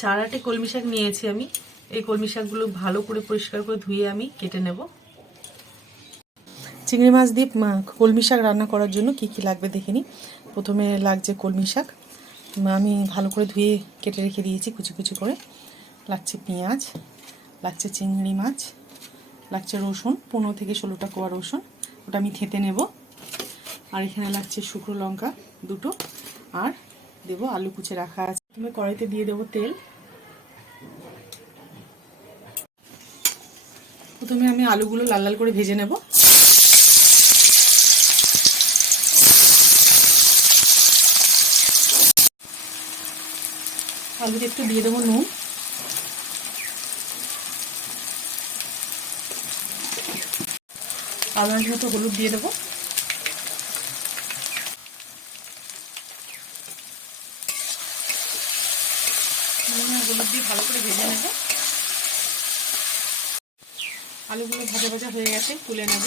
চারাটে কলমি শাক নিয়েছি আমি। এই কলমি শাকগুলো ভালো করে পরিষ্কার করে ধুয়ে আমি কেটে নেব। চিংড়ি মাছ দিয়ে কলমি শাক রান্না করার জন্য কি কি লাগবে দেখে নিই। প্রথমে লাগছে কলমি শাক, আমি ভালো করে ধুয়ে কেটে রেখে দিয়েছি কুচি কুচি করে। লাগছে পেঁয়াজ, লাগছে চিংড়ি মাছ, লাগছে রসুন, 15 থেকে 16টা কোয়া রসুন, ওটা আমি থেঁতে নেব। আর এখানে লাগছে শুকনো লঙ্কা 2টো, আর দেবো আলু কুচে রাখা আছে। প্রথমে কড়াইতে দিয়ে দেবো তেল। প্রথমে আমি আলুগুলো লাল লাল করে ভেজে নেব। আলুতে একটু দিয়ে দেবো নুন, আলাদা মতো হলুদ দিয়ে দেবো। হলুদ দিয়ে ভালো করে ভেজে নেব। আলুগুলো ভাজা ভাজা হয়ে গেছে, তুলে নেব।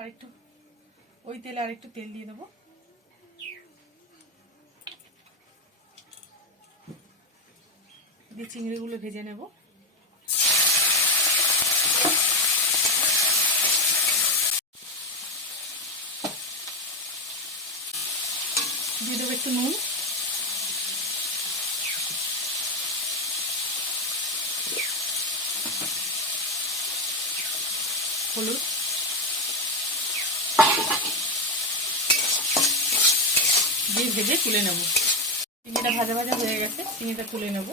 আরেকটু ওই তেলে আরেকটু তেল দিয়ে দেবো। দিয়ে চিংড়িগুলো ভেজে নেব। দিয়ে দেবো একটু নুন, হলুদ, দিয়ে ভেজে তুলে নেব। চিংড়িটা ভাজা ভাজা হয়ে গেছে, চিংড়িটা তুলে নেব।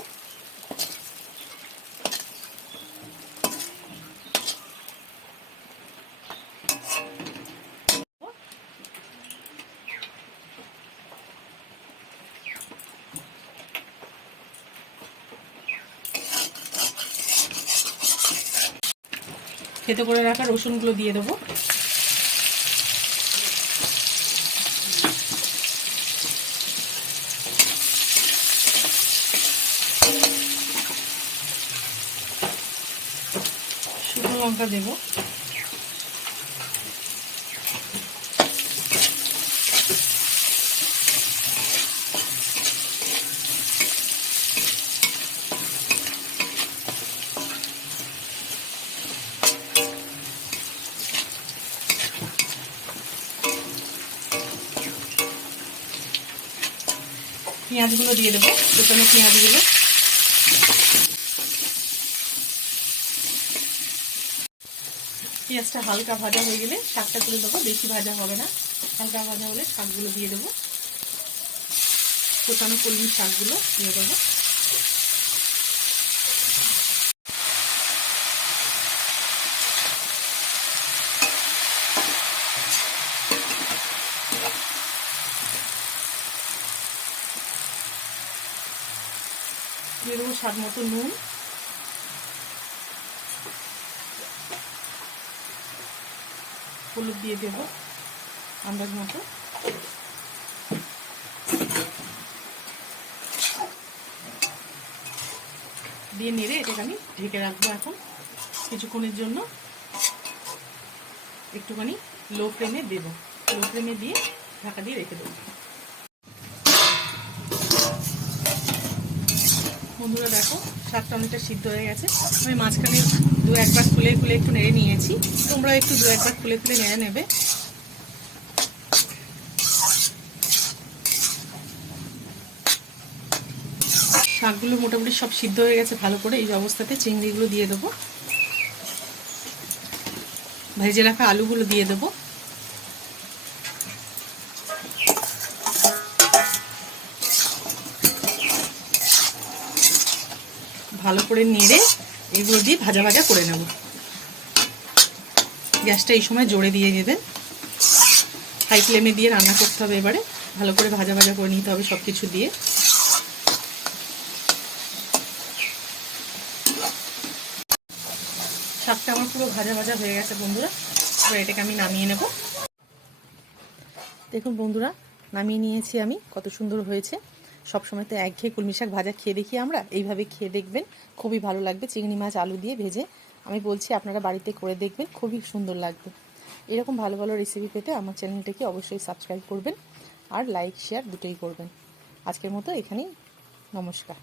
থেতো করে রাখা রসুনগুলো দিয়ে দেবো। শুকনো লঙ্কা দেবো। পেঁয়াজগুলো দিয়ে দেবো, প্রথমে পেঁয়াজগুলো। পেঁয়াজটা হালকা ভাজা হয়ে গেলে শাকটা তুলে দেবো, বেশি ভাজা হবে না, হালকা ভাজা হলে শাকগুলো দিয়ে দেবো। কোটানো কলমি শাকগুলো দিয়ে দেবো। দিয়ে দেবো স্বাদ মতো নুন, হলুদ দিয়ে দেবো আন্দাজ মতো। দিয়ে নেড়ে এটাকে আমি ঢেকে রাখবো এখন কিছুক্ষণের জন্য। একটুখানি লো ফ্লেমে দেবো, লো ফ্লেমে দিয়ে ঢাকা দিয়ে রেখে দেবো। বন্ধুরা দেখো শাকটা অনেকটা সিদ্ধ হয়ে গেছে। আমি মাঝখানে 2-1 বার খুলে খুলে একটু নেড়ে নিয়েছি, তোমরা একটু 2-1 বার খুলে খুলে নেড়ে নেবে। শাকগুলো মোটামুটি সব সিদ্ধ হয়ে গেছে ভালো করে। এই অবস্থাতে চিংড়িগুলো দিয়ে দেবো, ভেজে রাখা আলুগুলো দিয়ে দেবো। ভালো করে নেড়ে এগুলো দিয়ে ভাজা ভাজা করে নেব। গ্যাসটা এই সময় জোরে দিয়ে দেবেন, হাই ফ্লেমে দিয়ে রান্না করতে হবে। এবারে ভালো করে ভাজা ভাজা করে নিতে হবে সব কিছু দিয়ে। শাকটা আমার পুরো ভাজা ভাজা হয়ে গেছে বন্ধুরা। এবার এটাকে আমি নামিয়ে নেব। দেখুন বন্ধুরা, নামিয়ে নিয়েছি আমি, কত সুন্দর হয়েছে। সবসময় তো একঘেয়ে কলমি শাক ভাজা খেয়ে দেখি আমরা, এইভাবে খেয়ে দেখবেন, খুবই ভালো লাগবে। চিংড়ি মাছ আলু দিয়ে ভেজে, আমি বলছি আপনারা বাড়িতে করে দেখবেন, খুবই সুন্দর লাগবে। এরকম ভালো ভালো রেসিপি পেতে আমার চ্যানেলটাকে অবশ্যই সাবস্ক্রাইব করবেন আর লাইক শেয়ার দুটোই করবেন। আজকের মতো এখানেই, নমস্কার।